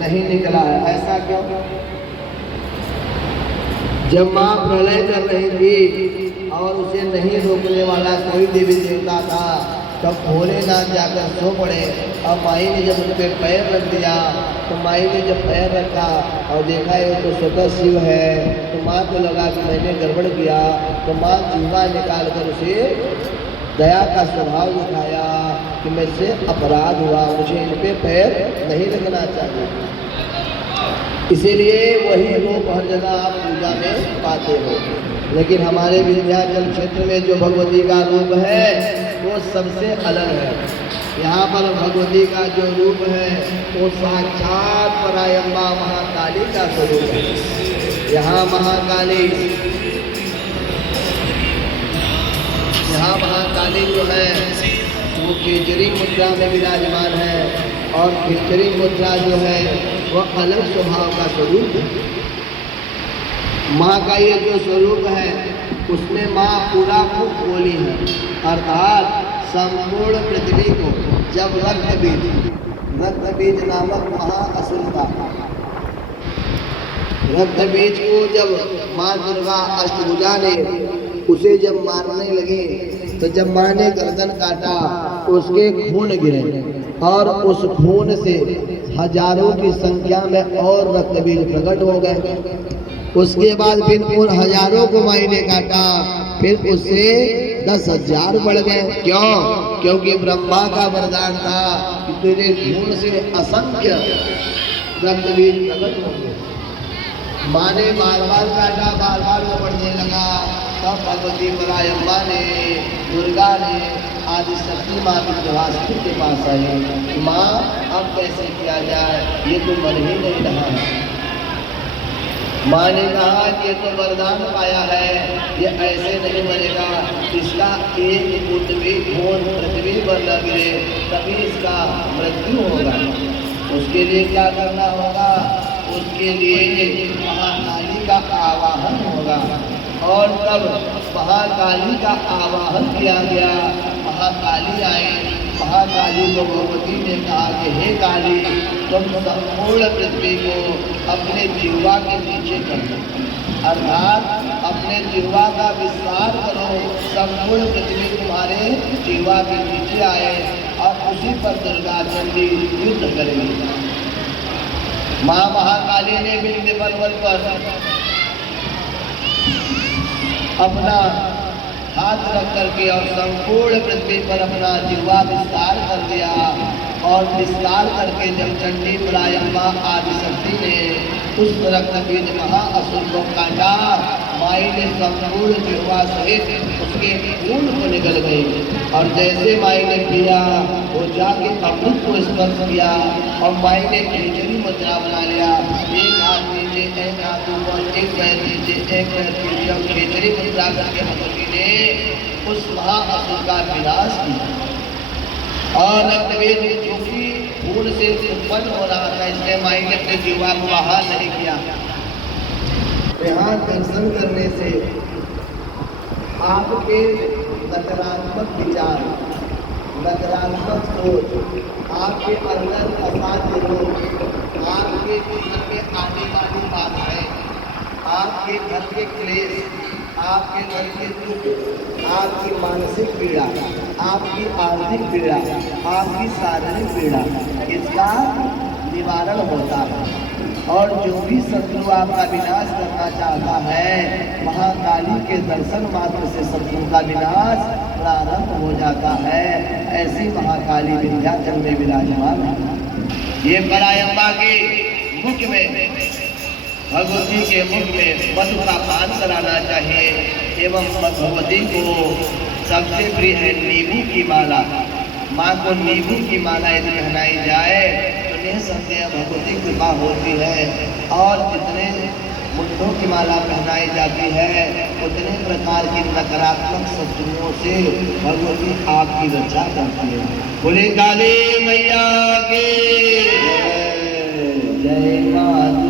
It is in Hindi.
नहीं निकला है। ऐसा क्यों? जब माँ प्रलय कर रही थी और उसे नहीं रोकने वाला कोई देवी देवता था, तब भोलेनाथ जाकर सो पड़े और माई ने जब उन पर पैर रख दिया, तो माई ने जब पैर रखा और देखा ये तो स्वतः शिव है, तो माँ को लगा कि मैंने गड़बड़ किया। तो माँ जीवा निकाल कर उसे दया का स्वभाव दिखाया कि मुझसे अपराध हुआ, मुझे इन पे पैर नहीं लगना चाहिए। इसीलिए वही रूप हर जगह आप पूजा में पाते हो। लेकिन हमारे विंध्याचल क्षेत्र में जो भगवती का रूप है वो सबसे अलग है। यहाँ पर भगवती का जो रूप है वो साक्षात परायम्बा महाकाली का स्वरूप है। यहाँ महाकाली जो है वो खेचरी मुद्रा में विराजमान है, और खेचरी मुद्रा जो है वह अलग स्वभाव का स्वरूप है। माँ का ये जो स्वरूप है उसमें माँ पूरा मुख बोली है, अर्थात संपूर्ण पृथ्वी को जब रक्त बीज नामक महाअसुर का रक्त बीज को जब माँ दुर्गा अष्टभुजा ने उसे जब मारने लगे, तो जब माँ ने गर्दन काटा उसके खून गिरे और उस खून से हजारों की संख्या में और रक्त बीज प्रकट हो गए। उसके बाद फिर उन हजारों को माई ने काटा, फिर उससे 10,000 बढ़ गए। क्यों? क्योंकि ब्रह्मा का वरदान था कि तेरे खून से असंख्य रक्त बीज प्रकट होंगे। माँ ने बार बार काटा, बार बार वो बढ़ने लगा। तब भगवती परायम्बा ने, दुर्गा ने आदि शक्ति माँ विंध्यवासिनी के पास आई। माँ अब कैसे किया जाए, ये तो मर ही नहीं रहा है। माँ ने कहा कि ये तो वरदान पाया है, ये ऐसे नहीं मरेगा, इसका एक बूंद भी खून पृथ्वी पर न गिरे तभी इसका मृत्यु होगा। उसके लिए क्या करना होगा? उसके लिए महाकाली का आवाहन होगा। और तब महाकाली का आवाहन किया गया। महाकाली आई। महाकाली को भगवती ने कहा कि हे काली, तुम संपूर्ण पृथ्वी को अपने जिह्वा के नीचे कर दो, अर्थात अपने जिह्वा का विस्तार करो। संपूर्ण पृथ्वी तुम्हारे जिह्वा के नीचे आए और उसी पर दुर्गा चंडी युद्ध करेंगे। माँ महाकाली ने विंध्य पर्वत पर अपना हाथ रख करके और संपूर्ण पृथ्वी पर अपना जिह्वा विस्तार कर दिया, और विस्तार करके जब चंडी परायम्बा आदि शक्ति ने उस रक्त बीज महाअसुर को काटा, माई ने संपूर्ण जिह्वा सहित उसके खून को निकल गई। और जैसे माई ने पिया, वो जाके अमृत को स्पर्श किया और माई ने खेचरी मुद्रा बना लिया। एक हाथ नीचे, एक हाथ ऊपर, एक पैर नीचे, एक पैर नीचे, और खेचरी मुद्रा करके भगवती ने उस महाअसुर का विनाश किया। और रक्तबीज जो कि खून से उत्पन्न हो रहा था, इसलिए माई ने अपने जीवा को बाहर नहीं किया। यहाँ दर्शन करने से आपके नकारात्मक विचार, नकारात्मक सोच, आपके अंदर असाध्य रोग, आपके जीवन में आने वाली बाधाएं, आपके घर के क्लेश, आपके घर के दुख, आपकी मानसिक पीड़ा, आपकी आर्थिक पीड़ा, आपकी शारीरिक पीड़ा, इसका निवारण होता है। और जो भी शत्रु आपका विनाश करना चाहता है, महाकाली के दर्शन मात्र से शत्रु का विनाश प्रारंभ हो जाता है। ऐसी महाकाली विंध्याचल में विराजमान है। ये परायम्बा के मुख में, भगवती के मुख में मधु का पान कराना चाहिए। एवं भगवती को सबसे प्रिय है नींबू की माला। माँ को नींबू की माला यदि पहनाई जाए तो निसंदेह भगवती कृपा होती है। और जितने मुद्दों की माला पहनाई जाती है, उतने प्रकार की नकारात्मक शत्रुओं से भगवती आपकी रक्षा करती है। बोले काली मैया की जय। जय माता।